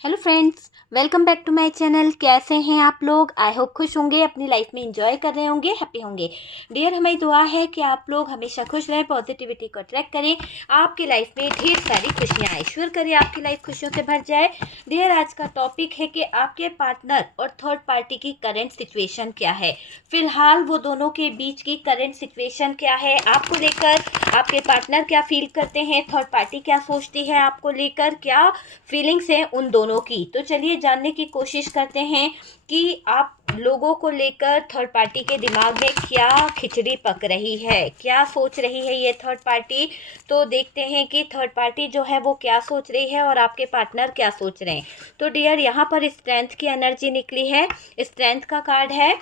Hello friends, welcome back to my channel. कैसे हैं आप लोग? आई होप खुश होंगे, अपनी लाइफ में एंजॉय कर रहे होंगे, हैप्पी होंगे। डियर, हमारी दुआ है कि आप लोग हमेशा खुश रहें, पॉजिटिविटी को अट्रैक्ट करें, आपकी लाइफ में ढेर सारी खुशियाँ आए। ईश्वर करे आपकी लाइफ खुशियों से भर जाए। डियर, आज का टॉपिक है कि आपके पार्टनर और थर्ड पार्टी की करेंट सिचुएशन क्या है। फिलहाल वो दोनों के बीच की करेंट सिचुएशन क्या है आपको लेकर, आपके पार्टनर क्या फील करते हैं, थर्ड पार्टी क्या सोचती है आपको लेकर, क्या फीलिंग्स हैं उन दोनों की। तो चलिए जानने की कोशिश करते हैं कि आप लोगों को लेकर थर्ड पार्टी के दिमाग में क्या खिचड़ी पक रही है, क्या सोच रही है ये थर्ड पार्टी। तो देखते हैं कि थर्ड पार्टी जो है वो क्या सोच रही है और आपके पार्टनर क्या सोच रहे हैं। तो डियर, यहाँ पर स्ट्रेंथ की एनर्जी निकली है, स्ट्रेंथ का कार्ड है।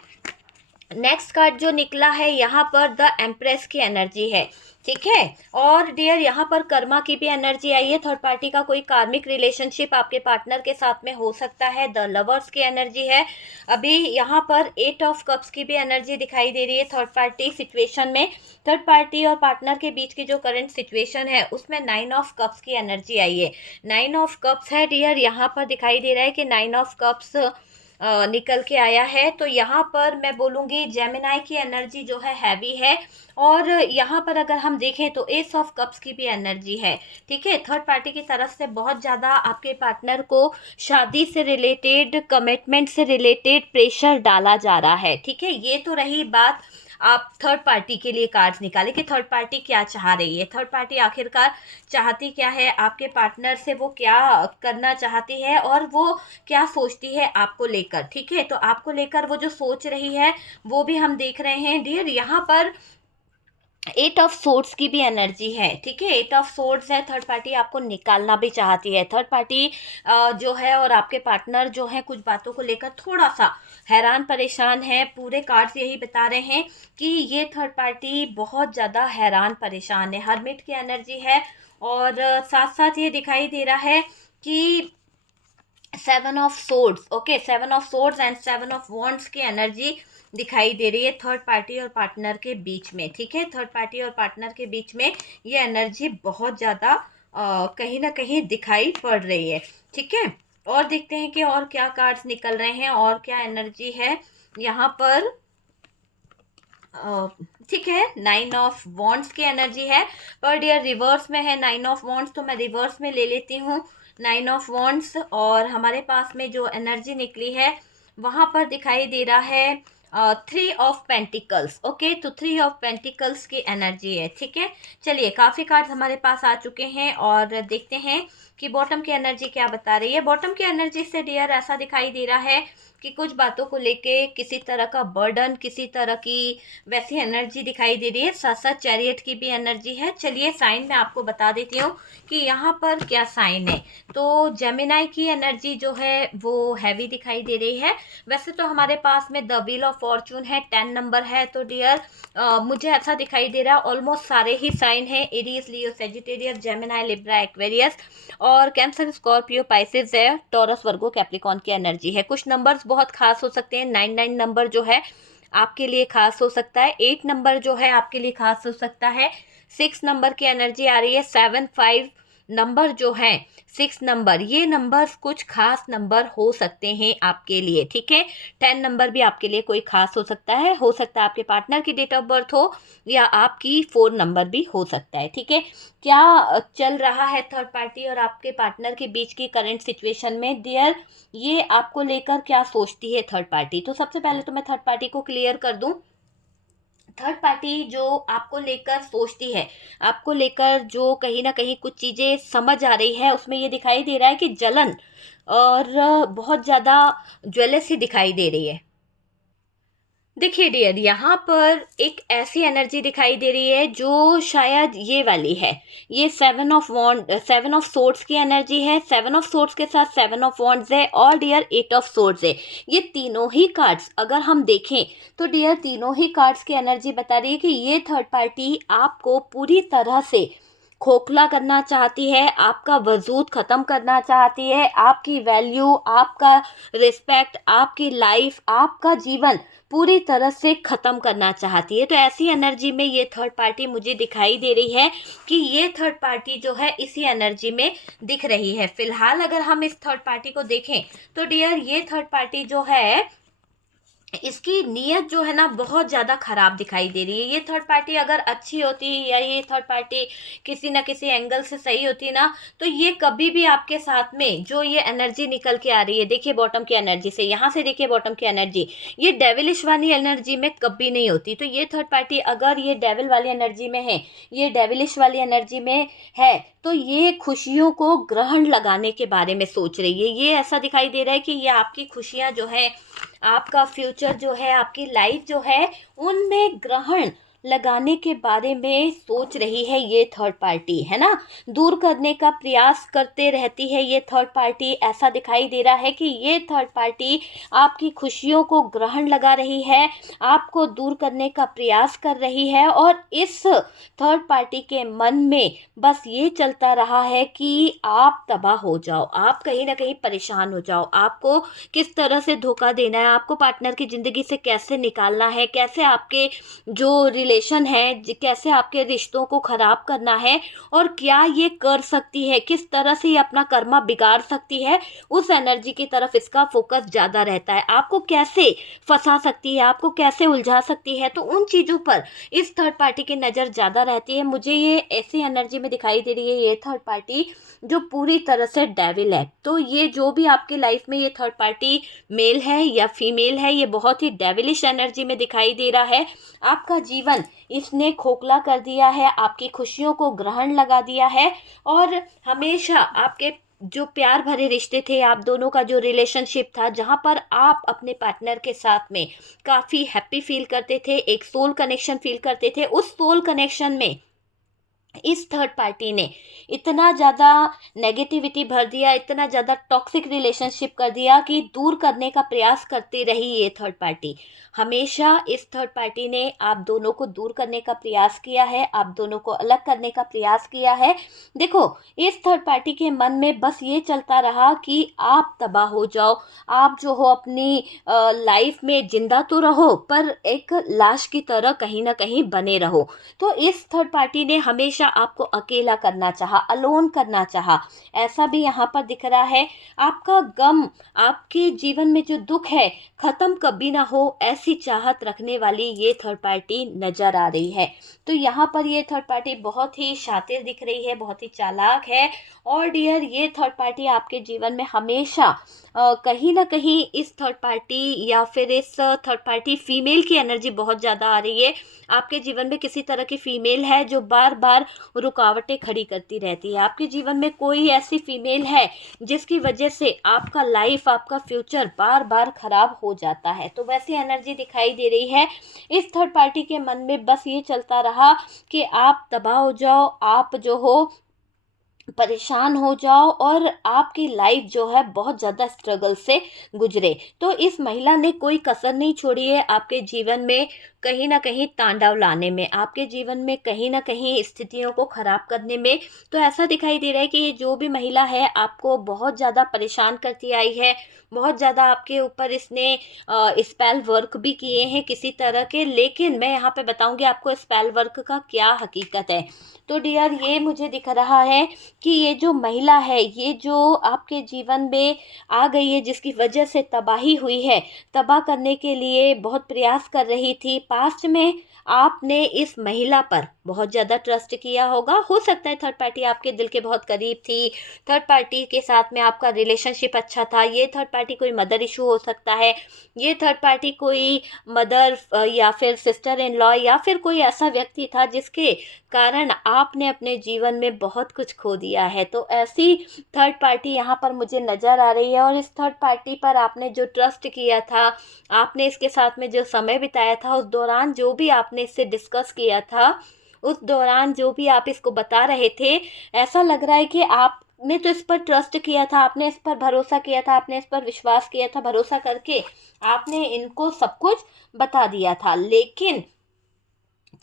नेक्स्ट कार्ड जो निकला है यहाँ पर द एम्प्रेस की एनर्जी है, ठीक है। और डियर, यहाँ पर कर्मा की भी एनर्जी आई है। थर्ड पार्टी का कोई कार्मिक रिलेशनशिप आपके पार्टनर के साथ में हो सकता है। द लवर्स की एनर्जी है। अभी यहाँ पर 8 ऑफ कप्स की भी एनर्जी दिखाई दे रही है थर्ड पार्टी सिचुएशन में। थर्ड पार्टी और पार्टनर के बीच की जो करंट सिचुएशन है उसमें 9 ऑफ कप्स की एनर्जी आई है। 9 ऑफ कप्स है डियर, यहाँ पर दिखाई दे रहा है कि 9 ऑफ कप्स निकल के आया है। तो यहाँ पर मैं बोलूँगी जेमिनाई की एनर्जी जो है हैवी है। और यहाँ पर अगर हम देखें तो एस ऑफ कप्स की भी एनर्जी है, ठीक है। थर्ड पार्टी की तरफ से बहुत ज़्यादा आपके पार्टनर को शादी से रिलेटेड, कमिटमेंट से रिलेटेड प्रेशर डाला जा रहा है, ठीक है। ये तो रही बात। आप थर्ड पार्टी के लिए कार्ड्स निकाले कि थर्ड पार्टी क्या चाह रही है, थर्ड पार्टी आखिरकार चाहती क्या है आपके पार्टनर से, वो क्या करना चाहती है और वो क्या सोचती है आपको लेकर, ठीक है। तो आपको लेकर वो जो सोच रही है वो भी हम देख रहे हैं डियर। यहाँ पर 8 ऑफ सोर्ड्स की भी एनर्जी है, ठीक है। 8 ऑफ सोर्ड्स है, थर्ड पार्टी आपको निकालना भी चाहती है। थर्ड पार्टी जो है और आपके पार्टनर जो है कुछ बातों को लेकर थोड़ा सा हैरान परेशान है। पूरे कार्ड्स यही बता रहे हैं कि ये थर्ड पार्टी बहुत ज़्यादा हैरान परेशान है। हर्मिट की एनर्जी है और साथ साथ ये दिखाई दे रहा है कि 7 of swords, okay, 7 of swords and 7 of wands की एनर्जी दिखाई दे रही है थर्ड पार्टी और पार्टनर के बीच में, ठीक है। थर्ड पार्टी और पार्टनर के बीच में ये एनर्जी बहुत ज़्यादा कहीं ना कहीं दिखाई पड़ रही है, ठीक है। और देखते हैं कि और क्या कार्ड्स निकल रहे हैं और क्या एनर्जी है यहाँ पर। ठीक है, 9 ऑफ वॉन्ड्स की एनर्जी है, पर डियर रिवर्स में है 9 ऑफ वॉन्ड्स, तो मैं रिवर्स में ले लेती हूँ 9 ऑफ वॉन्ड्स। और हमारे पास में जो एनर्जी निकली है वहाँ पर दिखाई दे रहा है 3 ऑफ पेंटिकल्स, ओके। तो 3 ऑफ पेंटिकल्स की एनर्जी है, ठीक है। चलिए, काफ़ी कार्ड्स हमारे पास आ चुके हैं और देखते हैं कि बॉटम की एनर्जी क्या बता रही है। बॉटम की एनर्जी से डियर ऐसा दिखाई दे रहा है कि कुछ बातों को लेके किसी तरह का बर्डन, किसी तरह की वैसी एनर्जी दिखाई दे रही है। साथ साथ चैरियट की भी एनर्जी है। चलिए, साइन मैं आपको बता देती हूँ कि यहाँ पर क्या साइन है। तो जेमिनाई की एनर्जी जो है वो हैवी दिखाई दे रही है। वैसे तो हमारे पास में द व्हील ऑफ फॉर्चून है, 10 नंबर है। तो डियर मुझे ऐसा दिखाई दे रहा है ऑलमोस्ट सारे ही साइन हैं, एरीज, लियो, सेजिटेरियस, जेमिनाई, लिब्रा, एक्वेरियस और कैंसर, स्कॉर्पियो, पाइसेस है, टॉरस, वर्गो, कैप्रिकॉन की एनर्जी है। कुछ नंबर्स बहुत खास हो सकते हैं। 99 नंबर जो है आपके लिए खास हो सकता है। 8 नंबर जो है आपके लिए खास हो सकता है। 6 नंबर की एनर्जी आ रही है। 7, 5 नंबर जो है, 6 नंबर, ये नंबर्स कुछ खास नंबर हो सकते हैं आपके लिए, ठीक है। 10 नंबर भी आपके लिए कोई खास हो सकता है। हो सकता है आपके पार्टनर की डेट ऑफ बर्थ हो या आपकी 4 नंबर भी हो सकता है, ठीक है। क्या चल रहा है थर्ड पार्टी और आपके पार्टनर के बीच की करंट सिचुएशन में डियर, ये आपको लेकर क्या सोचती है थर्ड पार्टी। तो सबसे पहले तो मैं थर्ड पार्टी को क्लियर कर दूं। थर्ड पार्टी जो आपको लेकर सोचती है, आपको लेकर जो कहीं ना कहीं कुछ चीज़ें समझ आ रही है, उसमें ये दिखाई दे रहा है कि जलन और बहुत ज़्यादा ज्वेलसी दिखाई दे रही है। देखिए डियर, यहाँ पर एक ऐसी एनर्जी दिखाई दे रही है जो शायद ये वाली है। ये 7 ऑफ वॉन्ड, 7 ऑफ सोर्ड्स की एनर्जी है। 7 ऑफ सोर्ड्स के साथ 7 ऑफ वॉन्ड्स है और डियर 8 ऑफ सोर्ड्स है। ये तीनों ही कार्ड्स अगर हम देखें तो डियर तीनों ही कार्ड्स की एनर्जी बता रही है कि ये थर्ड पार्टी आपको पूरी तरह से खोखला करना चाहती है, आपका वजूद ख़त्म करना चाहती है, आपकी वैल्यू, आपका रिस्पेक्ट, आपकी लाइफ, आपका जीवन पूरी तरह से ख़त्म करना चाहती है। तो ऐसी एनर्जी में ये थर्ड पार्टी मुझे दिखाई दे रही है कि ये थर्ड पार्टी जो है इसी एनर्जी में दिख रही है। फ़िलहाल अगर हम इस थर्ड पार्टी को देखें तो डियर, ये थर्ड पार्टी जो है इसकी नीयत जो है ना बहुत ज़्यादा ख़राब दिखाई दे रही है। ये थर्ड पार्टी अगर अच्छी होती या ये थर्ड पार्टी किसी ना किसी एंगल से सही होती ना, तो ये कभी भी आपके साथ में जो ये एनर्जी निकल के आ रही है, देखिए बॉटम की एनर्जी से, यहाँ से देखिए बॉटम की एनर्जी, ये डेविलिश वाली एनर्जी में कभी नहीं होती। तो ये थर्ड पार्टी अगर ये डेविल वाली एनर्जी में है, ये डेविलिश वाली एनर्जी में है, तो ये खुशियों को ग्रहण लगाने के बारे में सोच रही है। ये ऐसा दिखाई दे रहा है कि ये आपकी खुशियाँ जो है, आपका फ्यूचर जो है, आपकी लाइफ जो है, उनमें ग्रहण लगाने के बारे में सोच रही है ये थर्ड पार्टी, है ना। दूर करने का प्रयास करते रहती है ये थर्ड पार्टी। ऐसा दिखाई दे रहा है कि ये थर्ड पार्टी आपकी खुशियों को ग्रहण लगा रही है, आपको दूर करने का प्रयास कर रही है। और इस थर्ड पार्टी के मन में बस ये चलता रहा है कि आप तबाह हो जाओ, आप कहीं ना कहीं परेशान हो जाओ, आपको किस तरह से धोखा देना है, आपको पार्टनर की ज़िंदगी से कैसे निकालना है, कैसे आपके जो रिलेशन है, कैसे आपके रिश्तों को ख़राब करना है, और क्या ये कर सकती है, किस तरह से ये अपना कर्मा बिगाड़ सकती है, उस एनर्जी की तरफ इसका फोकस ज़्यादा रहता है। आपको कैसे फंसा सकती है, आपको कैसे उलझा सकती है, तो उन चीज़ों पर इस थर्ड पार्टी की नज़र ज़्यादा रहती है। मुझे ये ऐसी एनर्जी में दिखाई दे रही है ये थर्ड पार्टी जो पूरी तरह से डेविल है। तो ये जो भी आपकी लाइफ में ये थर्ड पार्टी मेल है या फीमेल है, ये बहुत ही डेविलिश एनर्जी में दिखाई दे रहा है। आपका जीवन इसने खोखला कर दिया है, आपकी खुशियों को ग्रहण लगा दिया है, और हमेशा आपके जो प्यार भरे रिश्ते थे, आप दोनों का जो रिलेशनशिप था, जहाँ पर आप अपने पार्टनर के साथ में काफ़ी हैप्पी फील करते थे, एक सोल कनेक्शन फील करते थे, उस सोल कनेक्शन में इस थर्ड पार्टी ने इतना ज़्यादा नेगेटिविटी भर दिया, इतना ज़्यादा टॉक्सिक रिलेशनशिप कर दिया कि दूर करने का प्रयास करती रही ये थर्ड पार्टी। हमेशा इस थर्ड पार्टी ने आप दोनों को दूर करने का प्रयास किया है, आप दोनों को अलग करने का प्रयास किया है। देखो, इस थर्ड पार्टी के मन में बस ये चलता रहा कि आप तबाह हो जाओ, आप जो हो अपनी लाइफ में जिंदा तो रहो, पर एक लाश की तरह कहीं ना कहीं बने रहो। तो इस थर्ड पार्टी ने हमेशा आपको अकेला करना चाहा, अलोन करना चाहा। ऐसा भी यहाँ पर दिख रहा है। आपका गम, आपके जीवन में जो दुख है, ख़त्म कभी ना हो, ऐसी चाहत रखने वाली ये थर्ड पार्टी नज़र आ रही है। तो यहाँ पर ये थर्ड पार्टी बहुत ही शातिर दिख रही है, बहुत ही चालाक है। और डियर, ये थर्ड पार्टी आपके जीवन में हमेशा कहीं ना कहीं इस थर्ड पार्टी या फिर इस थर्ड पार्टी फीमेल की एनर्जी बहुत ज़्यादा आ रही है। आपके जीवन में किसी तरह की फीमेल है जो बार बार रुकावटें खड़ी करती रहती है। आपके जीवन में कोई ऐसी फीमेल है जिसकी वजह से आपका लाइफ, आपका फ्यूचर बार बार खराब हो जाता है। तो वैसी एनर्जी दिखाई दे रही है। इस थर्ड पार्टी के मन में बस ये चलता रहा कि आप तबाह हो जाओ, आप जो हो परेशान हो जाओ, और आपकी लाइफ जो है बहुत ज़्यादा स्ट्रगल से गुजरे। तो इस महिला ने कोई कसर नहीं छोड़ी है आपके जीवन में कहीं ना कहीं तांडव लाने में, आपके जीवन में कहीं ना कहीं स्थितियों को ख़राब करने में। तो ऐसा दिखाई दे रहा है कि ये जो भी महिला है आपको बहुत ज़्यादा परेशान करती आई है, बहुत ज़्यादा आपके ऊपर इसने स्पेल वर्क भी किए हैं किसी तरह के। लेकिन मैं यहाँ पे बताऊँगी आपको स्पेल वर्क का क्या हकीकत है। तो डियर, ये मुझे दिख रहा है कि ये जो महिला है, ये जो आपके जीवन में आ गई है, जिसकी वजह से तबाही हुई है, तबाह करने के लिए बहुत प्रयास कर रही थी। पास्ट में आपने इस महिला पर बहुत ज़्यादा ट्रस्ट किया होगा। हो सकता है थर्ड पार्टी आपके दिल के बहुत करीब थी, थर्ड पार्टी के साथ में आपका रिलेशनशिप अच्छा था। ये थर्ड पार्टी कोई मदर इशू हो सकता है, ये थर्ड पार्टी कोई मदर या फिर सिस्टर इन लॉ या फिर कोई ऐसा व्यक्ति था जिसके कारण आपने अपने जीवन में बहुत कुछ खो दिया है। तो ऐसी थर्ड पार्टी यहाँ पर मुझे नज़र आ रही है। और इस थर्ड पार्टी पर आपने जो ट्रस्ट किया था, आपने इसके साथ में जो समय बिताया था, उस दौरान जो भी आपने इससे डिस्कस किया था, उस दौरान जो भी आप इसको बता रहे थे, ऐसा लग रहा है कि आपने तो इस पर ट्रस्ट किया था, आपने इस पर भरोसा किया था, आपने इस पर विश्वास किया था, भरोसा करके आपने इनको सब कुछ बता दिया था। लेकिन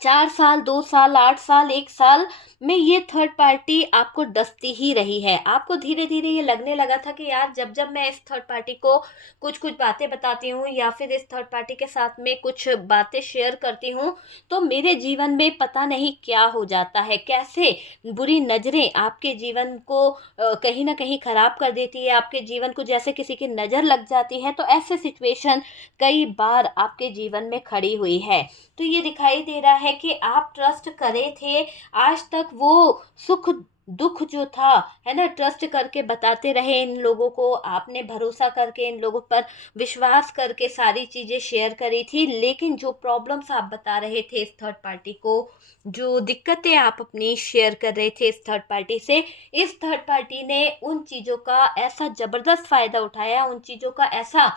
4 साल, 2 साल, 8 साल, 1 साल में ये थर्ड पार्टी आपको डसती ही रही है। आपको धीरे धीरे ये लगने लगा था कि यार जब जब मैं इस थर्ड पार्टी को कुछ कुछ बातें बताती हूँ या फिर इस थर्ड पार्टी के साथ में कुछ बातें शेयर करती हूँ, तो मेरे जीवन में पता नहीं क्या हो जाता है, कैसे बुरी नज़रें आपके जीवन को कहीं ना कहीं ख़राब कर देती है, आपके जीवन को जैसे किसी की नज़र लग जाती है। तो ऐसे सिचुएशन कई बार आपके जीवन में खड़ी हुई है। तो ये दिखाई दे रहा है कि आप ट्रस्ट करे थे, आज तक वो सुख दुख जो था, है ना, ट्रस्ट करके बताते रहे इन लोगों को, आपने भरोसा करके इन लोगों पर विश्वास करके सारी चीज़ें शेयर करी थी। लेकिन जो प्रॉब्लम्स आप बता रहे थे इस थर्ड पार्टी को, जो दिक्कतें आप अपनी शेयर कर रहे थे इस थर्ड पार्टी से, इस थर्ड पार्टी ने उन चीज़ों का ऐसा ज़बरदस्त फ़ायदा उठाया, उन चीज़ों का ऐसा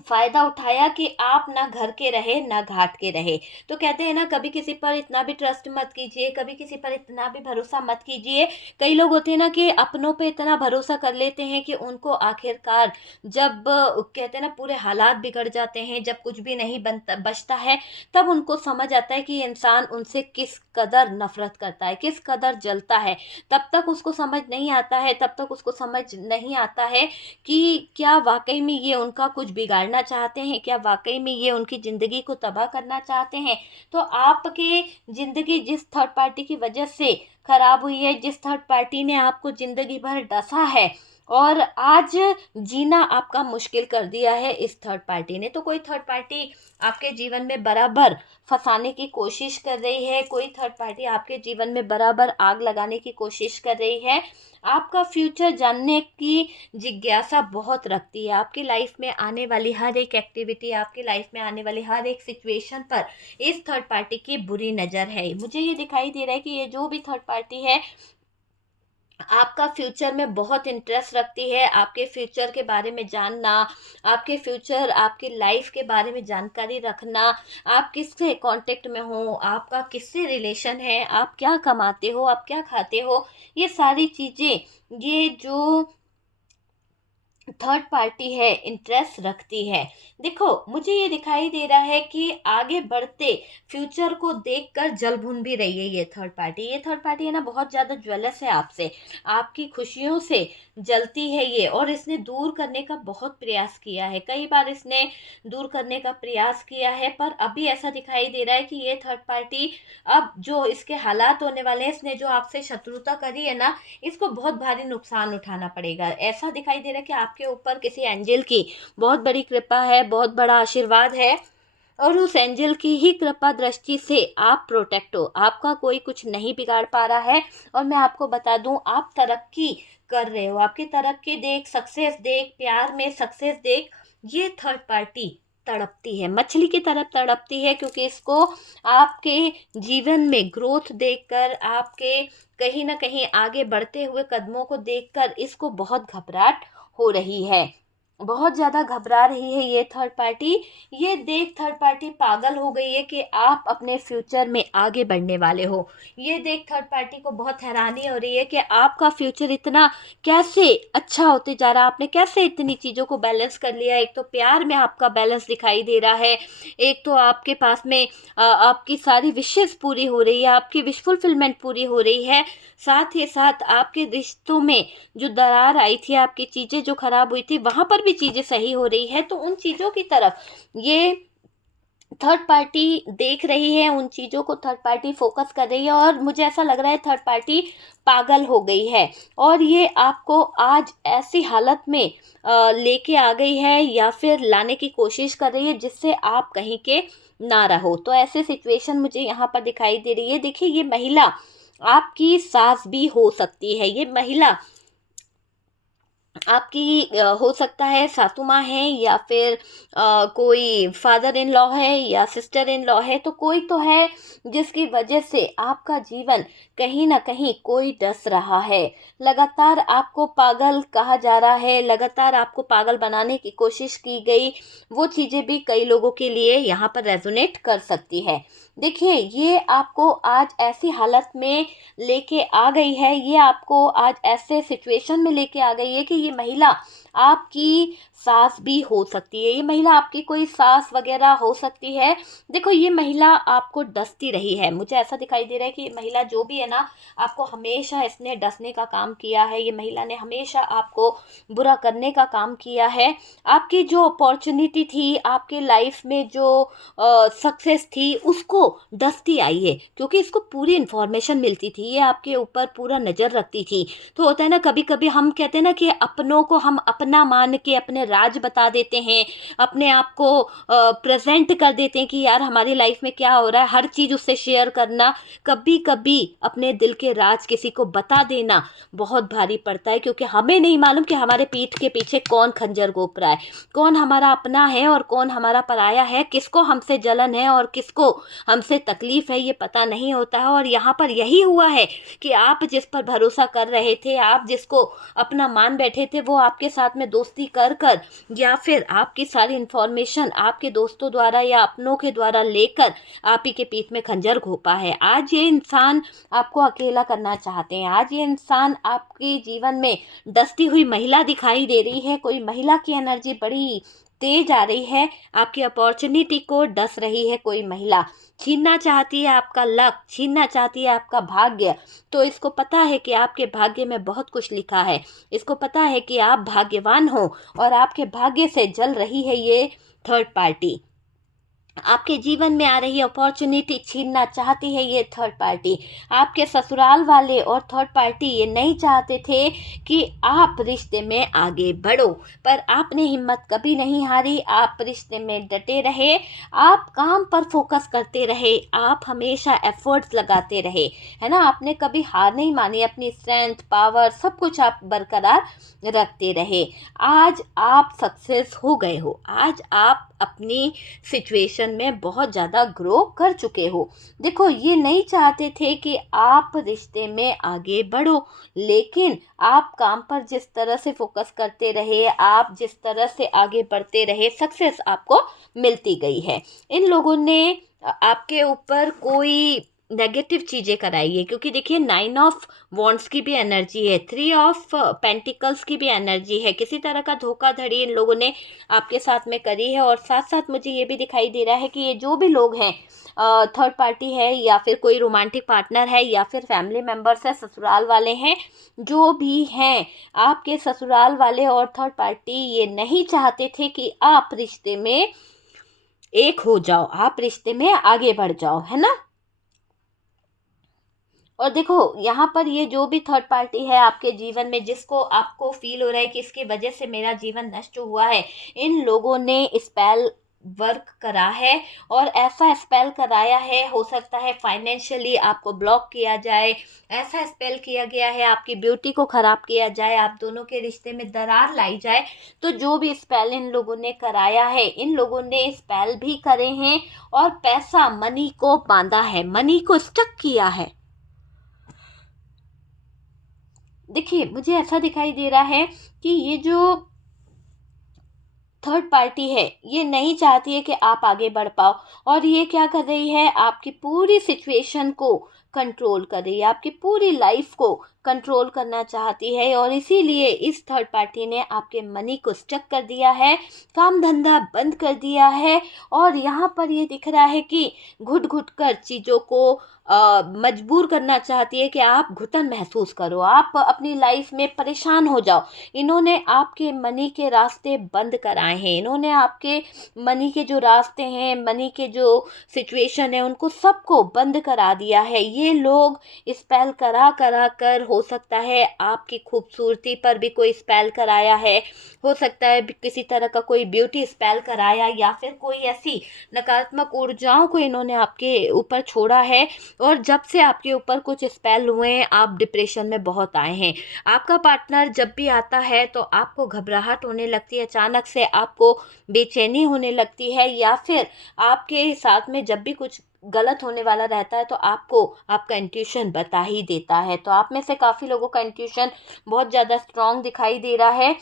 फ़ायदा उठाया कि आप ना घर के रहे ना घाट के रहे। तो कहते हैं ना, कभी किसी पर इतना भी ट्रस्ट मत कीजिए, कभी किसी पर इतना भी भरोसा मत कीजिए। कई लोग होते हैं ना कि अपनों पे इतना भरोसा कर लेते हैं कि उनको आखिरकार जब कहते हैं ना पूरे हालात बिगड़ जाते हैं, जब कुछ भी नहीं बनता बचता है, तब उनको समझ आता है कि ये इंसान उनसे किस कदर नफ़रत करता है, किस कदर जलता है। तब तक उसको समझ नहीं आता है, तब तक उसको समझ नहीं आता है कि क्या वाक़ई में ये उनका कुछ बिगाड़ना चाहते हैं, क्या वाक़ई में ये उनकी ज़िंदगी को तबाह करना चाहते हैं। तो आपकी ज़िंदगी जिस थर्ड पार्टी की वजह से ख़राब हुई है, जिस थर्ड पार्टी ने आपको ज़िंदगी भर डसा है और आज जीना आपका मुश्किल कर दिया है इस थर्ड पार्टी ने, तो कोई थर्ड पार्टी आपके जीवन में बराबर फंसाने की कोशिश कर रही है, कोई थर्ड पार्टी आपके जीवन में बराबर आग लगाने की कोशिश कर रही है। आपका फ्यूचर जानने की जिज्ञासा बहुत रखती है, आपकी लाइफ में आने वाली हर एक एक्टिविटी, आपकी लाइफ में आने वाली हर एक सिचुएशन पर इस थर्ड पार्टी की बुरी नज़र है। मुझे ये दिखाई दे रहा है कि ये जो भी थर्ड पार्टी है आपका फ्यूचर में बहुत इंटरेस्ट रखती है, आपके फ्यूचर के बारे में जानना, आपके फ्यूचर, आपकी लाइफ के बारे में जानकारी रखना, आप किससे कांटेक्ट में हो, आपका किससे रिलेशन है, आप क्या कमाते हो, आप क्या खाते हो, ये सारी चीज़ें, ये जो थर्ड पार्टी है इंटरेस्ट रखती है। देखो, मुझे ये दिखाई दे रहा है कि आगे बढ़ते फ्यूचर को देखकर जल भून भी रही है ये थर्ड पार्टी। ये थर्ड पार्टी है ना, बहुत ज़्यादा ज्वेलस है आपसे, आपकी खुशियों से जलती है ये, और इसने दूर करने का बहुत प्रयास किया है, कई बार इसने दूर करने का प्रयास किया है, पर अभी ऐसा दिखाई दे रहा है कि ये थर्ड पार्टी अब जो इसके हालात होने वाले हैं, इसने जो आपसे शत्रुता करी है ना, इसको बहुत भारी नुकसान उठाना पड़ेगा। ऐसा दिखाई दे रहा है कि आपके ऊपर किसी एंजल की बहुत बड़ी कृपा है, बहुत बड़ा आशीर्वाद है, और उस एंजल की ही कृपा दृष्टि से आप प्रोटेक्ट हो, आपका कोई कुछ नहीं बिगाड़ पा रहा है। और मैं आपको बता दूं, आप तरक्की कर रहे हो, आपकी तरक्की देख, सक्सेस देख, प्यार में सक्सेस देख, ये थर्ड पार्टी तड़पती है, मछली की तरफ तड़पती है, क्योंकि इसको आपके जीवन में ग्रोथ देखकर, आपके कहीं ना कहीं आगे बढ़ते हुए कदमों को देखकर इसको बहुत घबराहट हो रही है, बहुत ज़्यादा घबरा रही है ये थर्ड पार्टी। ये देख थर्ड पार्टी पागल हो गई है कि आप अपने फ्यूचर में आगे बढ़ने वाले हो। ये देख थर्ड पार्टी को बहुत हैरानी हो रही है कि आपका फ्यूचर इतना कैसे अच्छा होते जा रहा है, आपने कैसे इतनी चीज़ों को बैलेंस कर लिया। एक तो प्यार में आपका बैलेंस दिखाई दे रहा है, एक तो आपके पास में आपकी सारी विशेज़ पूरी हो रही है, आपकी विश फुलफिलमेंट पूरी हो रही है, साथ ही साथ आपके रिश्तों में जो दरार आई थी, आपकी चीज़ें जो खराब हुई थी, वहाँ पर भी चीज़ें सही हो रही है। तो उन चीज़ों की तरफ ये थर्ड पार्टी देख रही है, उन चीज़ों को थर्ड पार्टी फोकस कर रही है, और मुझे ऐसा लग रहा है थर्ड पार्टी पागल हो गई है, और ये आपको आज ऐसी हालत में लेके आ गई है या फिर लाने की कोशिश कर रही है जिससे आप कहीं के ना रहो। तो ऐसे सिचुएशन मुझे यहाँ पर दिखाई दे रही है। देखिए, ये महिला आपकी सास भी हो सकती है, ये महिला आपकी हो सकता है सासू माँ है, या फिर कोई फादर इन लॉ है, या सिस्टर इन लॉ है, तो कोई तो है जिसकी वजह से आपका जीवन कहीं ना कहीं कोई डस रहा है। लगातार आपको पागल कहा जा रहा है, लगातार आपको पागल बनाने की कोशिश की गई, वो चीज़ें भी कई लोगों के लिए यहाँ पर रेजोनेट कर सकती है। देखिए, ये आपको आज ऐसी हालत में लेके आ गई है, ये आपको आज ऐसे सिचुएशन में लेके आ गई है कि ये महिला आपकी सास भी हो सकती है, ये महिला आपकी कोई सास वगैरह हो सकती है। देखो ये महिला आपको डसती रही है, मुझे ऐसा दिखाई दे रहा है कि ये महिला जो भी है ना, आपको हमेशा इसने डसने का काम किया है, ये महिला ने हमेशा आपको बुरा करने का काम किया है। आपकी जो अपॉर्चुनिटी थी, आपके लाइफ में जो सक्सेस थी, उसको डसती आई है, क्योंकि इसको पूरी इन्फॉर्मेशन मिलती थी, ये आपके ऊपर पूरा नज़र रखती थी। तो होता है ना, कभी कभी हम कहते हैं ना कि अपनों को हम अपना मान के अपने राज बता देते हैं, अपने आप को प्रेजेंट कर देते हैं कि यार हमारी लाइफ में क्या हो रहा है, हर चीज़ उससे शेयर करना। कभी कभी अपने दिल के राज किसी को बता देना बहुत भारी पड़ता है, क्योंकि हमें नहीं मालूम कि हमारे पीठ के पीछे कौन खंजर घोंप रहा है, कौन हमारा अपना है और कौन हमारा पराया है, किसको हमसे जलन है और किसको हमसे तकलीफ है, ये पता नहीं होता है। और यहाँ पर यही हुआ है कि आप जिस पर भरोसा कर रहे थे, आप जिसको अपना मान बैठे थे, वो आपके साथ में दोस्ती कर कर या फिर आपकी सारी इन्फॉर्मेशन आपके दोस्तों द्वारा या अपनों के द्वारा लेकर आप ही के पीठ में खंजर घोंपा है। आज ये इंसान आपको अकेला करना चाहते हैं, आज ये इंसान आपके जीवन में डसती हुई महिला दिखाई दे रही है, कोई महिला की एनर्जी बड़ी तेज आ रही है, आपकी अपॉर्चुनिटी को डस रही है कोई महिला, छीनना चाहती है आपका लक, छीनना चाहती है आपका भाग्य। तो इसको पता है कि आपके भाग्य में बहुत कुछ लिखा है, इसको पता है कि आप भाग्यवान हो और आपके भाग्य से जल रही है ये थर्ड पार्टी। आपके जीवन में आ रही अपॉर्चुनिटी छीनना चाहती है ये थर्ड पार्टी। आपके ससुराल वाले और थर्ड पार्टी ये नहीं चाहते थे कि आप रिश्ते में आगे बढ़ो, पर आपने हिम्मत कभी नहीं हारी, आप रिश्ते में डटे रहे, आप काम पर फोकस करते रहे, आप हमेशा एफर्ट्स लगाते रहे, है ना, आपने कभी हार नहीं मानी, अपनी स्ट्रेंथ पावर सब कुछ आप बरकरार रखते रहे। आज आप सक्सेस हो गए हो, आज आप अपनी सिचुएशन में बहुत ज़्यादा ग्रो कर चुके हो। देखो ये नहीं चाहते थे कि आप रिश्ते में आगे बढ़ो, लेकिन आप काम पर जिस तरह से फोकस करते रहे, आप जिस तरह से आगे बढ़ते रहे, सक्सेस आपको मिलती गई है। इन लोगों ने आपके ऊपर कोई नेगेटिव चीज़ें कराई है, क्योंकि देखिए 9 ऑफ वॉन्ड्स की भी एनर्जी है, 3 ऑफ पेंटिकल्स की भी एनर्जी है, किसी तरह का धोखाधड़ी इन लोगों ने आपके साथ में करी है। और साथ साथ मुझे ये भी दिखाई दे रहा है कि ये जो भी लोग हैं, थर्ड पार्टी है या फिर कोई रोमांटिक पार्टनर है या फिर फैमिली मेम्बर्स है, ससुराल वाले हैं, जो भी हैं, आपके ससुराल वाले और थर्ड पार्टी ये नहीं चाहते थे कि आप रिश्ते में एक हो जाओ, आप रिश्ते में आगे बढ़ जाओ, है ना। और देखो यहाँ पर ये जो भी थर्ड पार्टी है आपके जीवन में, जिसको आपको फील हो रहा है कि इसकी वजह से मेरा जीवन नष्ट हुआ है, इन लोगों ने स्पेल वर्क करा है और ऐसा स्पेल कराया है, हो सकता है फाइनेंशियली आपको ब्लॉक किया जाए, ऐसा स्पेल किया गया है आपकी ब्यूटी को ख़राब किया जाए, आप दोनों के रिश्ते में दरार लाई जाए। तो जो भी स्पेल इन लोगों ने कराया है, इन लोगों ने स्पेल भी करे हैं और पैसा मनी को बांधा है, मनी को स्टक किया है। देखिए मुझे ऐसा दिखाई दे रहा है कि ये जो थर्ड पार्टी है ये नहीं चाहती है कि आप आगे बढ़ पाओ, और ये क्या कर रही है, आपकी पूरी सिचुएशन को कंट्रोल कर रही है, आपकी पूरी लाइफ को कंट्रोल करना चाहती है। और इसीलिए इस थर्ड पार्टी ने आपके मनी को स्टक कर दिया है, काम धंधा बंद कर दिया है। और यहाँ पर ये दिख रहा है कि घुट घुट कर चीज़ों को मजबूर करना चाहती है कि आप घुटन महसूस करो, आप अपनी लाइफ में परेशान हो जाओ। इन्होंने आपके मनी के रास्ते बंद कराए हैं, इन्होंने आपके मनी के जो रास्ते हैं, मनी के जो सिचुएशन है, उनको सबको बंद करा दिया है। ये लोग स्पेल करा करा कर, हो सकता है आपकी खूबसूरती पर भी कोई स्पेल कराया है, हो सकता है किसी तरह का कोई ब्यूटी स्पेल कराया, या फिर कोई ऐसी नकारात्मक ऊर्जाओं को इन्होंने आपके ऊपर छोड़ा है। और जब से आपके ऊपर कुछ स्पेल हुए हैं, आप डिप्रेशन में बहुत आए हैं। आपका पार्टनर जब भी आता है तो आपको घबराहट होने लगती है, अचानक से आपको बेचैनी होने लगती है, या फिर आपके साथ में जब भी कुछ गलत होने वाला रहता है तो आपको आपका इंट्यूशन बता ही देता है। तो आप में से काफ़ी लोगों का इंट्यूशन बहुत ज़्यादा स्ट्रांग दिखाई दे रहा है।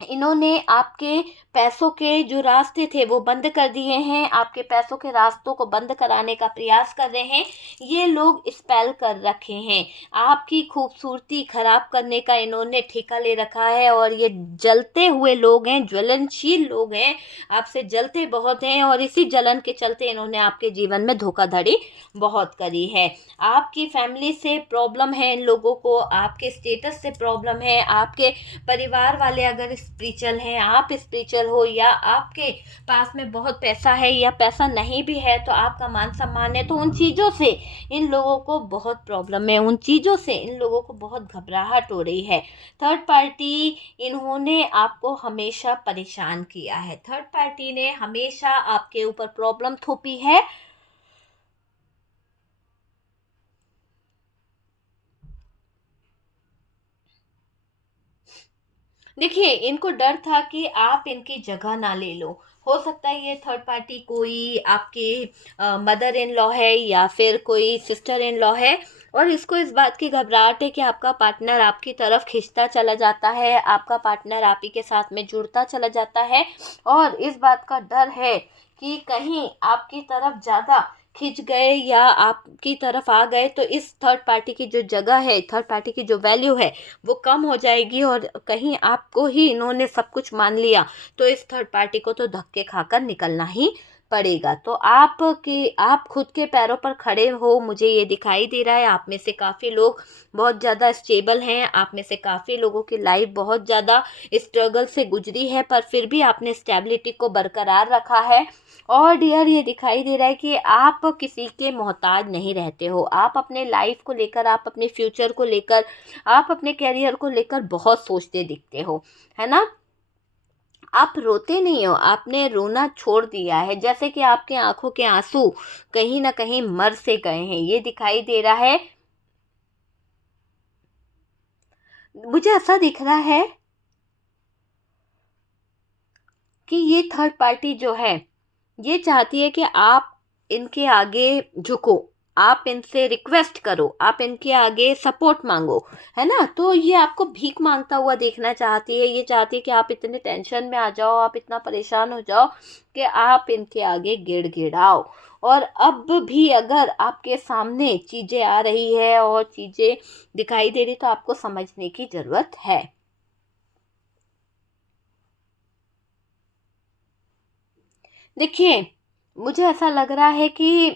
इन्होंने आपके पैसों के जो रास्ते थे वो बंद कर दिए हैं, आपके पैसों के रास्तों को बंद कराने का प्रयास कर रहे हैं। ये लोग स्पेल कर रखे हैं, आपकी खूबसूरती खराब करने का इन्होंने ठेका ले रखा है। और ये जलते हुए लोग हैं, ज्वलनशील लोग हैं, आपसे जलते बहुत हैं, और इसी जलन के चलते इन्होंने आपके जीवन में धोखाधड़ी बहुत करी है। आपकी फैमिली से प्रॉब्लम है इन लोगों को, आपके स्टेटस से प्रॉब्लम है, आपके परिवार वाले अगर स्पिरिचुअल हैं, आप स्पिरिचुअल हो, या आपके पास में बहुत पैसा है या पैसा नहीं भी है तो आपका मान सम्मान है, तो उन चीज़ों से इन लोगों को बहुत प्रॉब्लम है, उन चीज़ों से इन लोगों को बहुत घबराहट हो रही है। थर्ड पार्टी इन्होंने आपको हमेशा परेशान किया है, थर्ड पार्टी ने हमेशा आपके ऊपर प्रॉब्लम थोपी है। देखिए, इनको डर था कि आप इनकी जगह ना ले लो। हो सकता है ये थर्ड पार्टी कोई आपके मदर इन लॉ है या फिर कोई सिस्टर इन लॉ है, और इसको इस बात की घबराहट है कि आपका पार्टनर आपकी तरफ खिंचता चला जाता है, आपका पार्टनर आप ही के साथ में जुड़ता चला जाता है, और इस बात का डर है कि कहीं आपकी तरफ ज़्यादा खिंच गए या आपकी तरफ आ गए तो इस थर्ड पार्टी की जो जगह है, थर्ड पार्टी की जो वैल्यू है वो कम हो जाएगी, और कहीं आपको ही इन्होंने सब कुछ मान लिया तो इस थर्ड पार्टी को तो धक्के खाकर निकलना ही पड़ेगा। तो आप खुद के पैरों पर खड़े हो, मुझे ये दिखाई दे रहा है। आप में से काफ़ी लोग बहुत ज़्यादा स्टेबल हैं, आप में से काफ़ी लोगों की लाइफ बहुत ज़्यादा स्ट्रगल से गुजरी है, पर फिर भी आपने स्टेबिलिटी को बरकरार रखा है। और डियर, ये दिखाई दे रहा है कि आप किसी के मोहताज नहीं रहते हो, आप अपने लाइफ को लेकर, आप अपने फ्यूचर को लेकर, आप अपने करियर को लेकर बहुत सोचते दिखते हो, है ना। आप रोते नहीं हो, आपने रोना छोड़ दिया है, जैसे कि आपके आंखों के आंसू कहीं ना कहीं मर से गए हैं, ये दिखाई दे रहा है। मुझे ऐसा दिख रहा है कि ये थर्ड पार्टी जो है ये चाहती है कि आप इनके आगे झुको, आप इनसे रिक्वेस्ट करो, आप इनके आगे सपोर्ट मांगो, है ना। तो ये आपको भीख मांगता हुआ देखना चाहती है, ये चाहती है कि आप इतने टेंशन में आ जाओ, आप इतना परेशान हो जाओ कि आप इनके आगे गिड़गिड़ाओ। और अब भी अगर आपके सामने चीज़ें आ रही है और चीज़ें दिखाई दे रही तो आपको समझने की ज़रूरत है। देखिए, मुझे ऐसा लग रहा है कि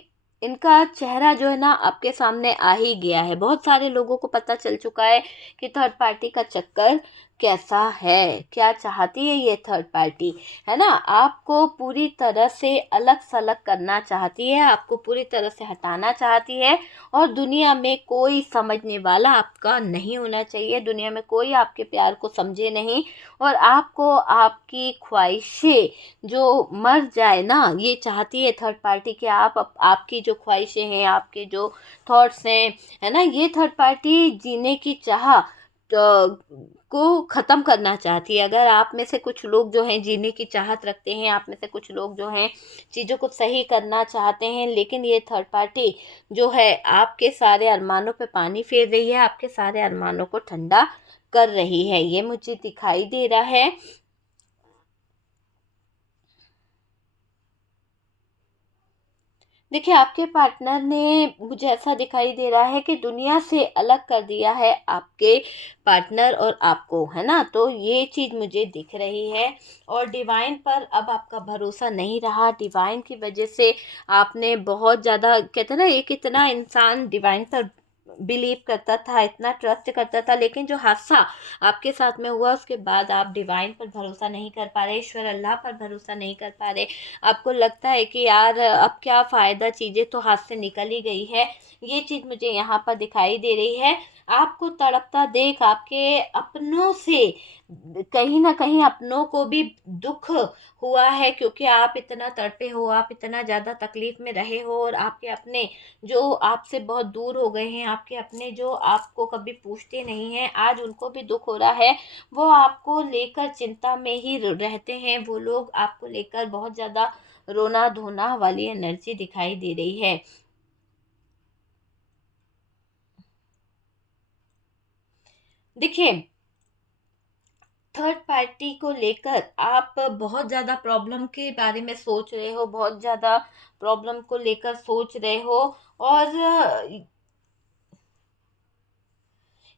इनका चेहरा जो है ना आपके सामने आ ही गया है। बहुत सारे लोगों को पता चल चुका है कि थर्ड पार्टी का चक्कर कैसा है, क्या चाहती है ये थर्ड पार्टी, है ना। आपको पूरी तरह से अलग-थलग करना चाहती है, आपको पूरी तरह से हटाना चाहती है, और दुनिया में कोई समझने वाला आपका नहीं होना चाहिए, दुनिया में कोई आपके प्यार को समझे नहीं, और आपको आपकी ख्वाहिशें जो मर जाए ना, ये चाहती है थर्ड पार्टी कि आपकी जो ख्वाहिशें हैं, आपके जो थॉट्स हैं, है ना, ये थर्ड पार्टी जीने की चाह को ख़त्म करना चाहती है। अगर आप में से कुछ लोग जो हैं जीने की चाहत रखते हैं, आप में से कुछ लोग जो हैं चीज़ों को सही करना चाहते हैं, लेकिन ये थर्ड पार्टी जो है आपके सारे अरमानों पे पानी फेर रही है, आपके सारे अरमानों को ठंडा कर रही है, ये मुझे दिखाई दे रहा है। देखिए, आपके पार्टनर ने, मुझे ऐसा दिखाई दे रहा है कि दुनिया से अलग कर दिया है आपके पार्टनर और आपको, है ना। तो ये चीज़ मुझे दिख रही है, और डिवाइन पर अब आपका भरोसा नहीं रहा। डिवाइन की वजह से आपने बहुत ज़्यादा, कहते हैं ना, एक इतना इंसान डिवाइन पर बिलीव करता था, इतना ट्रस्ट करता था, लेकिन जो हादसा आपके साथ में हुआ उसके बाद आप डिवाइन पर भरोसा नहीं कर पा रहे, ईश्वर अल्लाह पर भरोसा नहीं कर पा रहे। आपको लगता है कि यार अब क्या फ़ायदा, चीज़ें तो हाथ से निकल ही गई है। ये चीज़ मुझे यहाँ पर दिखाई दे रही है। आपको तड़पता देख आपके अपनों से कहीं न कहीं अपनों को भी दुःख हुआ है, क्योंकि आप इतना तड़पे हो, आप इतना ज़्यादा तकलीफ़ में रहे हो, और आपके अपने जो आपसे बहुत दूर हो गए हैं, आपके अपने जो आपको कभी पूछते नहीं हैं, आज उनको भी दुःख हो रहा है। वो आपको लेकर चिंता में ही रहते हैं, वो लोग आपको लेकर बहुत ज़्यादा रोना-धोना वाली एनर्जी दिखाई दे रही है। देखिए, थर्ड पार्टी को लेकर आप बहुत ज़्यादा प्रॉब्लम के बारे में सोच रहे हो, बहुत ज़्यादा प्रॉब्लम को लेकर सोच रहे हो। और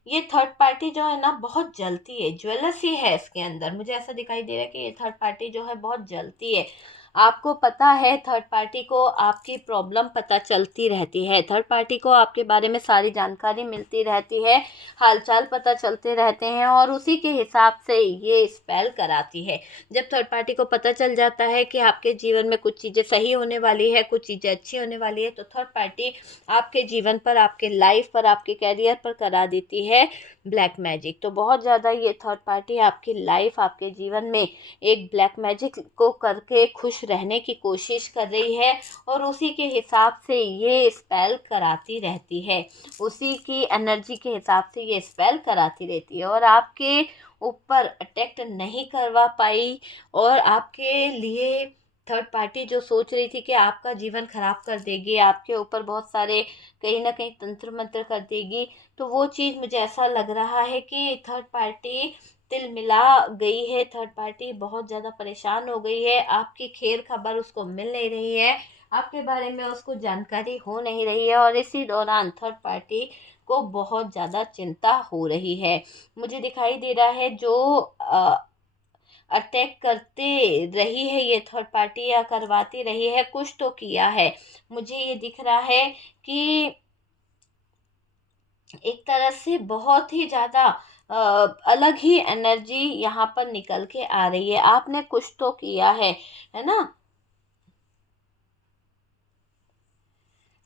ये थर्ड पार्टी जो है ना बहुत जलती है, ज्वेलसी है इसके अंदर। मुझे ऐसा दिखाई दे रहा है कि ये थर्ड पार्टी जो है बहुत जलती है। आपको पता है थर्ड पार्टी को आपकी प्रॉब्लम पता चलती रहती है, थर्ड पार्टी को आपके बारे में सारी जानकारी मिलती रहती है, हालचाल पता चलते रहते हैं और उसी के हिसाब से ये स्पेल कराती है। जब थर्ड पार्टी को पता चल जाता है कि आपके जीवन में कुछ चीज़ें सही होने वाली है, कुछ चीज़ें अच्छी होने वाली है, तो थर्ड पार्टी आपके जीवन पर, आपके लाइफ पर, आपके कैरियर पर करा देती है ब्लैक मैजिक। तो बहुत ज़्यादा ये थर्ड पार्टी आपकी लाइफ, आपके जीवन में एक ब्लैक मैजिक को करके खुश रहने की कोशिश कर रही है और उसी के हिसाब से ये स्पेल कराती रहती है, उसी की एनर्जी के हिसाब से ये स्पेल कराती रहती है और आपके ऊपर अटैक नहीं करवा पाई। और आपके लिए थर्ड पार्टी जो सोच रही थी कि आपका जीवन खराब कर देगी, आपके ऊपर बहुत सारे कहीं ना कहीं तंत्र मंत्र कर देगी, तो वो चीज़ मुझे ऐसा लग रहा है कि थर्ड पार्टी तिल मिला गई है, थर्ड पार्टी बहुत ज़्यादा परेशान हो गई है, आपकी खैर खबर उसको मिल नहीं रही है, आपके बारे में उसको जानकारी हो नहीं रही है और इसी दौरान थर्ड पार्टी को बहुत ज़्यादा चिंता हो रही है। मुझे दिखाई दे रहा है जो अटैक करते रही है ये थर्ड पार्टी या करवाती रही है, कुछ तो किया है। मुझे ये दिख रहा है कि एक तरह से बहुत ही ज़्यादा अलग ही एनर्जी यहाँ पर निकल के आ रही है, आपने कुछ तो किया है ना।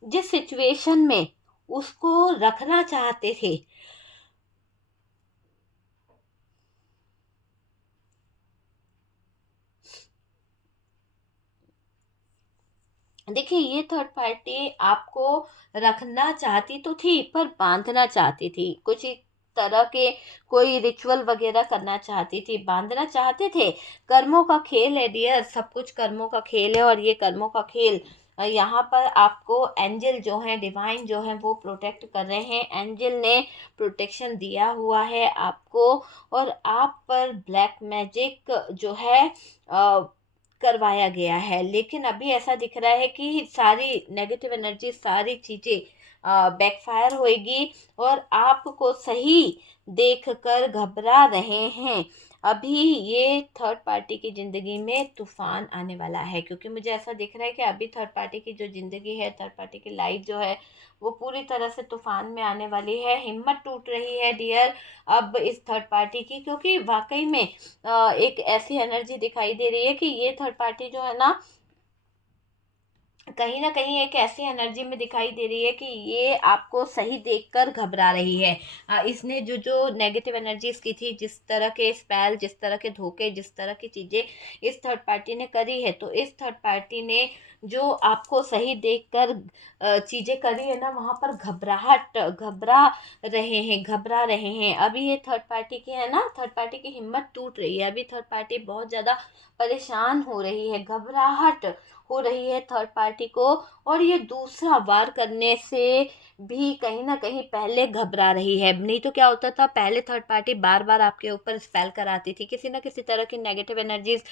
जिस सिचुएशन में उसको रखना चाहते थे, देखिए ये थर्ड पार्टी आपको रखना चाहती तो थी पर बांधना चाहती थी, कुछ एक तरह के कोई रिचुअल वगैरह करना चाहती थी, बांधना चाहते थे। कर्मों का खेल है डियर, सब कुछ कर्मों का खेल है और ये कर्मों का खेल यहाँ पर आपको एंजल जो हैं, डिवाइन जो हैं, वो प्रोटेक्ट कर रहे हैं। एंजल ने प्रोटेक्शन दिया हुआ है आपको और आप पर ब्लैक मैजिक जो है करवाया गया है। लेकिन अभी ऐसा दिख रहा है कि सारी नेगेटिव एनर्जी, सारी चीज़ें बैकफायर होएगी और आपको सही देखकर घबरा रहे हैं। अभी ये थर्ड पार्टी की ज़िंदगी में तूफान आने वाला है, क्योंकि मुझे ऐसा दिख रहा है कि अभी थर्ड पार्टी की जो ज़िंदगी है, थर्ड पार्टी की लाइफ जो है, वो पूरी तरह से तूफान में आने वाली है। हिम्मत टूट रही है डियर अब इस थर्ड पार्टी की, क्योंकि वाकई में एक ऐसी एनर्जी दिखाई दे रही है कि ये थर्ड पार्टी जो है ना कहीं ना कहीं एक ऐसी एनर्जी में दिखाई दे रही है कि ये आपको सही देखकर घबरा रही है। इसने जो जो नेगेटिव एनर्जीज की थी, जिस तरह के स्पेल, जिस तरह के धोखे, जिस तरह की चीज़ें इस थर्ड पार्टी ने करी है, तो इस थर्ड पार्टी ने जो आपको सही देखकर चीज़ें करी है ना, वहाँ पर घबरा रहे हैं। अभी ये थर्ड पार्टी की है ना, थर्ड पार्टी की हिम्मत टूट रही है, अभी थर्ड पार्टी बहुत ज़्यादा परेशान हो रही है, घबराहट हो रही है थर्ड पार्टी को। और ये दूसरा वार करने से भी कहीं ना कहीं पहले घबरा रही है। नहीं तो क्या होता था, पहले थर्ड पार्टी बार बार आपके ऊपर स्पेल कराती थी, किसी ना किसी तरह की नेगेटिव एनर्जीज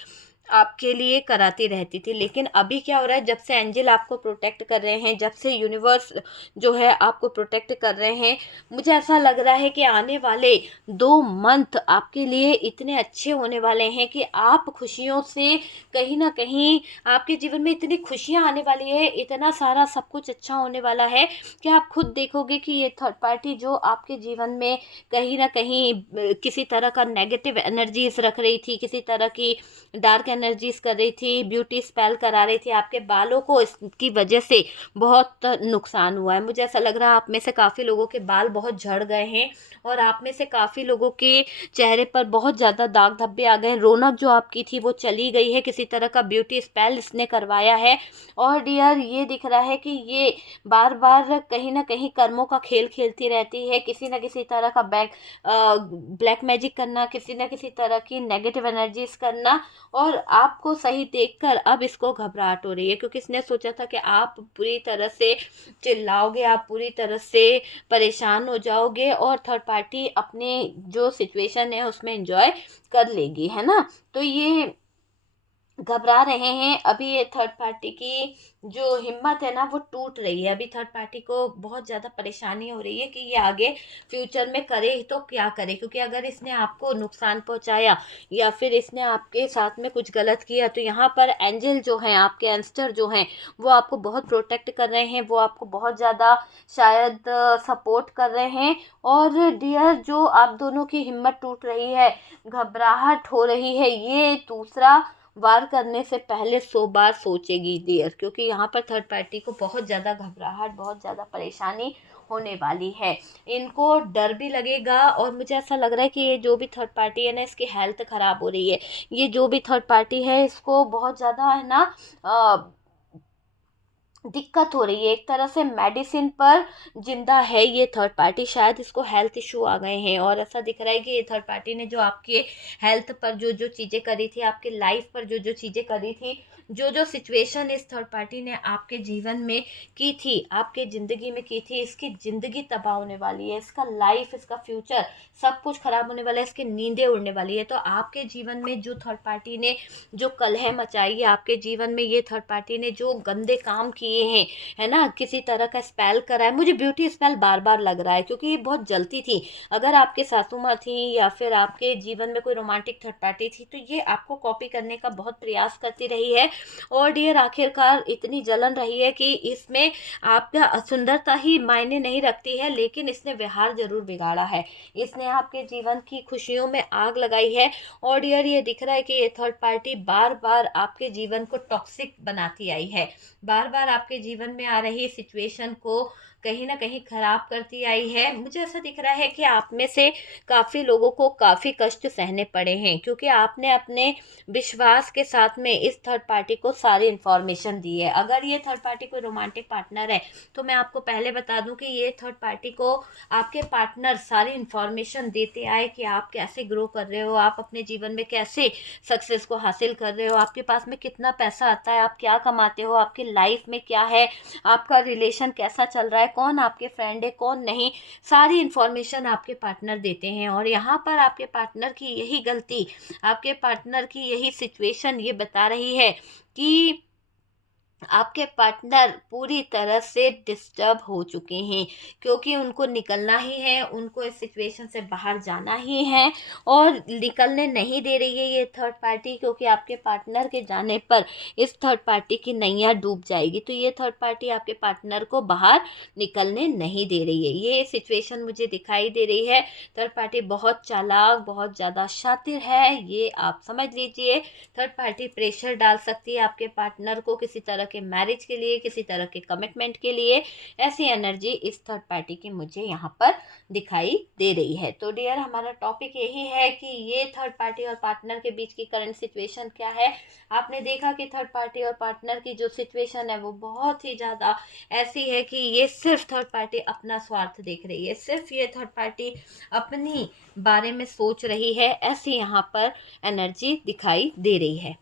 आपके लिए कराती रहती थी। लेकिन अभी क्या हो रहा है, जब से एंजल आपको प्रोटेक्ट कर रहे हैं, जब से यूनिवर्स जो है आपको प्रोटेक्ट कर रहे हैं, मुझे ऐसा लग रहा है कि आने वाले 2 मंथ आपके लिए इतने अच्छे होने वाले हैं कि आप खुशियों से कहीं ना कहीं, आपके जीवन में इतनी खुशियाँ आने वाली है, इतना सारा सब कुछ अच्छा होने वाला है कि आप खुद देखोगे कि ये थर्ड पार्टी जो आपके जीवन में कहीं ना कहीं किसी तरह का नेगेटिव एनर्जीज रख रही थी, किसी तरह की डार्क एनर्जीज कर रही थी, ब्यूटी स्पेल करा रही थी, आपके बालों को इसकी वजह से बहुत नुकसान हुआ है। मुझे ऐसा लग रहा है आप में से काफ़ी लोगों के बाल बहुत झड़ गए हैं और आप में से काफ़ी लोगों के चेहरे पर बहुत ज़्यादा दाग धब्बे आ गए हैं। रौनक जो आपकी थी वो चली गई है, किसी तरह का ब्यूटी स्पेल इसने करवाया है और और डियर ये दिख रहा है कि ये बार बार कहीं ना कहीं कर्मों का खेल खेलती रहती है, किसी न किसी तरह का ब्लैक मैजिक करना, किसी न किसी तरह की नेगेटिव एनर्जीज करना। और आपको सही देखकर अब इसको घबराहट हो रही है, क्योंकि इसने सोचा था कि आप पूरी तरह से चिल्लाओगे, आप पूरी तरह से परेशान हो जाओगे और थर्ड पार्टी अपने जो सिचुएशन है उसमें एंजॉय कर लेगी, है ना। तो ये घबरा रहे हैं। अभी ये थर्ड पार्टी की जो हिम्मत है ना वो टूट रही है। अभी थर्ड पार्टी को बहुत ज़्यादा परेशानी हो रही है कि ये आगे फ्यूचर में करे तो क्या करे, क्योंकि अगर इसने आपको नुकसान पहुंचाया या फिर इसने आपके साथ में कुछ गलत किया तो यहाँ पर एंजल जो हैं, आपके एंस्टर जो हैं, वो आपको बहुत प्रोटेक्ट कर रहे हैं, वो आपको बहुत ज़्यादा शायद सपोर्ट कर रहे हैं। और डियर जो आप दोनों की हिम्मत टूट रही है, घबराहट हो रही है, ये दूसरा वार करने से पहले 100 बार सोचेगी डियर, क्योंकि यहाँ पर थर्ड पार्टी को बहुत ज़्यादा घबराहट, बहुत ज़्यादा परेशानी होने वाली है। इनको डर भी लगेगा और मुझे ऐसा लग रहा है कि ये जो भी थर्ड पार्टी है ना, इसकी हेल्थ ख़राब हो रही है। ये जो भी थर्ड पार्टी है इसको बहुत ज़्यादा है ना दिक्कत हो रही है, एक तरह से मेडिसिन पर जिंदा है ये थर्ड पार्टी। शायद इसको हेल्थ इशू आ गए हैं और ऐसा दिख रहा है कि ये थर्ड पार्टी ने जो आपके हेल्थ पर जो जो चीज़ें करी थी, आपके लाइफ पर जो जो चीज़ें करी थी, जो जो सिचुएशन इस थर्ड पार्टी ने आपके जीवन में की थी, आपके ज़िंदगी में की थी, इसकी ज़िंदगी तबाह होने वाली है, इसका लाइफ, इसका फ्यूचर सब कुछ ख़राब होने वाला है, इसकी नींदें उड़ने वाली है। तो आपके जीवन में जो थर्ड पार्टी ने जो कलह मचाई है, आपके जीवन में ये थर्ड पार्टी ने जो गंदे काम किए हैं, है ना, किसी तरह का स्पेल करा है। मुझे ब्यूटी स्पेल बार बार लग रहा है, क्योंकि ये बहुत जलती थी। अगर आपके सासू माँ थी या फिर आपके जीवन में कोई रोमांटिक थर्ड पार्टी थी तो ये आपको कॉपी करने का बहुत प्रयास करती रही है। और डियर आखिरकार इतनी जलन रही है कि इसमें आपका सुंदरता ही मायने नहीं रखती है, लेकिन इसने व्यवहार जरूर बिगाड़ा है, इसने आपके जीवन की खुशियों में आग लगाई है। और डियर ये दिख रहा है कि ये थर्ड पार्टी बार बार आपके जीवन को टॉक्सिक बनाती आई है, बार बार आपके जीवन में आ रही सिचुएशन को कहीं ना कहीं खराब करती आई है। मुझे ऐसा दिख रहा है कि आप में से काफ़ी लोगों को काफ़ी कष्ट सहने पड़े हैं, क्योंकि आपने अपने विश्वास के साथ में इस थर्ड पार्टी को सारी इन्फॉर्मेशन दी है। अगर ये थर्ड पार्टी कोई रोमांटिक पार्टनर है तो मैं आपको पहले बता दूं कि ये थर्ड पार्टी को आपके पार्टनर सारी इन्फॉर्मेशन देते आए कि आप कैसे ग्रो कर रहे हो, आप अपने जीवन में कैसे सक्सेस को हासिल कर रहे हो, आपके पास में कितना पैसा आता है, आप क्या कमाते हो, आपकी लाइफ में क्या है, आपका रिलेशन कैसा चल रहा है, कौन आपके फ्रेंड है कौन नहीं, सारी इन्फॉर्मेशन आपके पार्टनर देते हैं। और यहाँ पर आपके पार्टनर की यही गलती, आपके पार्टनर की यही सिचुएशन ये बता रही है कि आपके पार्टनर पूरी तरह से डिस्टर्ब हो चुके हैं, क्योंकि उनको निकलना ही है, उनको इस सिचुएशन से बाहर जाना ही है और निकलने नहीं दे रही है ये थर्ड पार्टी, क्योंकि आपके पार्टनर के जाने पर इस थर्ड पार्टी की नैया डूब जाएगी। तो ये थर्ड पार्टी आपके पार्टनर को बाहर निकलने नहीं दे रही है, ये सिचुएशन मुझे दिखाई दे रही है। थर्ड पार्टी बहुत चालाक, बहुत ज़्यादा शातिर है, ये आप समझ लीजिए। थर्ड पार्टी प्रेशर डाल सकती है आपके पार्टनर को किसी तरह के मैरिज के लिए, किसी तरह के कमिटमेंट के लिए। ऐसी एनर्जी इस थर्ड पार्टी की मुझे यहाँ पर दिखाई दे रही है। तो डियर हमारा टॉपिक यही है कि ये थर्ड पार्टी और पार्टनर के बीच की करंट सिचुएशन क्या है। आपने देखा कि थर्ड पार्टी और पार्टनर की जो सिचुएशन है वो बहुत ही ज़्यादा ऐसी है कि ये सिर्फ थर्ड पार्टी अपना स्वार्थ देख रही है, सिर्फ ये थर्ड पार्टी अपनी बारे में सोच रही है, ऐसी यहाँ पर एनर्जी दिखाई दे रही है।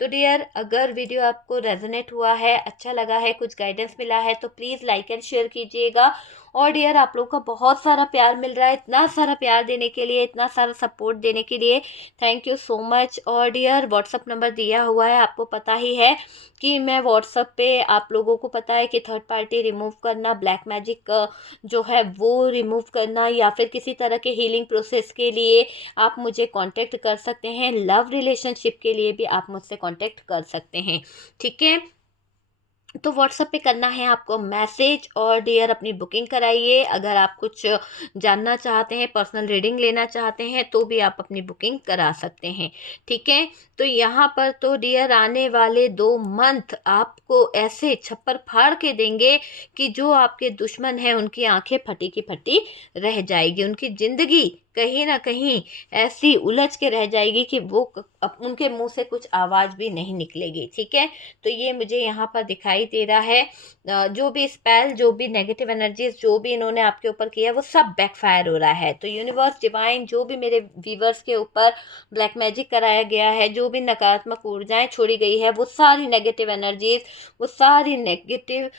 तो डियर अगर वीडियो आपको रेजोनेट हुआ है, अच्छा लगा है, कुछ गाइडेंस मिला है तो प्लीज़ लाइक एंड शेयर कीजिएगा। और डियर आप लोग का बहुत सारा प्यार मिल रहा है, इतना सारा प्यार देने के लिए, इतना सारा सपोर्ट देने के लिए थैंक यू सो मच। और डियर व्हाट्सअप नंबर दिया हुआ है, आपको पता ही है कि मैं व्हाट्सअप पे, आप लोगों को पता है कि थर्ड पार्टी रिमूव करना, ब्लैक मैजिक जो है वो रिमूव करना, या फिर किसी तरह के हीलिंग प्रोसेस के लिए आप मुझे कांटेक्ट कर सकते हैं, लव रिलेशनशिप के लिए भी आप मुझसे कांटेक्ट कर सकते हैं, ठीक है। तो व्हाट्सएप पे करना है आपको मैसेज और डियर अपनी बुकिंग कराइए। अगर आप कुछ जानना चाहते हैं, पर्सनल रीडिंग लेना चाहते हैं तो भी आप अपनी बुकिंग करा सकते हैं, ठीक है। तो यहाँ पर तो डियर आने वाले 2 मंथ आपको ऐसे छप्पर फाड़ के देंगे कि जो आपके दुश्मन हैं उनकी आंखें फटी की फटी रह जाएगी, उनकी ज़िंदगी कहीं ना कहीं ऐसी उलझ के रह जाएगी कि वो उनके मुंह से कुछ आवाज़ भी नहीं निकलेगी। ठीक है, तो ये मुझे यहाँ पर दिखाई दे रहा है। जो भी स्पेल, जो भी नेगेटिव एनर्जीज, जो भी इन्होंने आपके ऊपर किया, वो सब बैकफायर हो रहा है। तो यूनिवर्स डिवाइन, जो भी मेरे व्यूवर्स के ऊपर ब्लैक मैजिक कराया गया है, जो भी नकारात्मक ऊर्जाएं छोड़ी गई है, वो सारी नेगेटिव एनर्जीज, वो सारी नेगेटिव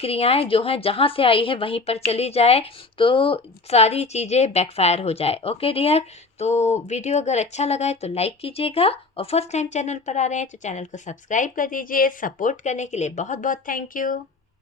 क्रियाएं जो हैं जहाँ से आई है वहीं पर चली जाए, तो सारी चीज़ें बैकफायर हो जाए। ओके डियर, तो वीडियो अगर अच्छा लगा है तो लाइक कीजिएगा, और फर्स्ट टाइम चैनल पर आ रहे हैं तो चैनल को सब्सक्राइब कर दीजिए। सपोर्ट करने के लिए बहुत बहुत थैंक यू।